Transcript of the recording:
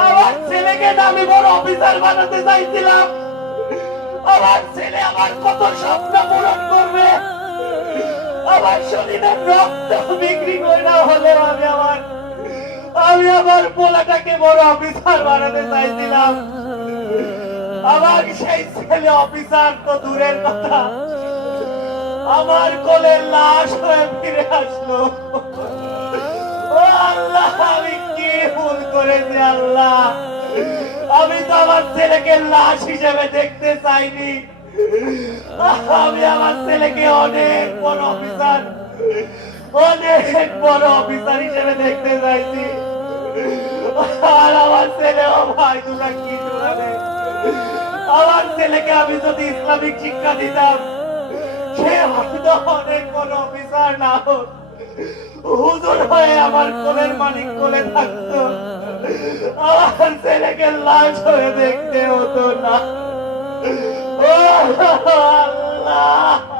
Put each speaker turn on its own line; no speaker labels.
আমার ছেলেকে আমি বড় অফিসার বানাতে চাইছিলাম আমার ছেলে আমার কত স্বপ্ন আমার শরীরের রক্ত বিক্রি করে আমার পোলাটাকে বড় অফিসার বানাতে চাইছিলাম। আমার সেই ছেলে অফিসার তো দূরের কথা। আমার কোলের লাশ হয়ে ফিরে আসলো। ও আল্লাহ, আমি কি ভুল করেছি আল্লাহ? আমি তো আমার ছেলেকে লাশ হিসেবে দেখতে চাইনি। আমি আমার ছেলেকে অনেক বড় অফিসার, অনেক বড় অফিসার হিসেবে দেখতে চাইছি। আর আমার ছেলে, ও ভাই তোরা কি জানে? আমার ছেলেকে আমি যদি ইসলামিক শিক্ষা দিতাম, সে হয়তো অনেক বড় অফিসার না হোক। হুজুর হয়ে আমার কোলের মালিক কোলে থাকতো। আমার ছেলেকে লাশ হয়ে দেখতে হতো না। আল্লাহ!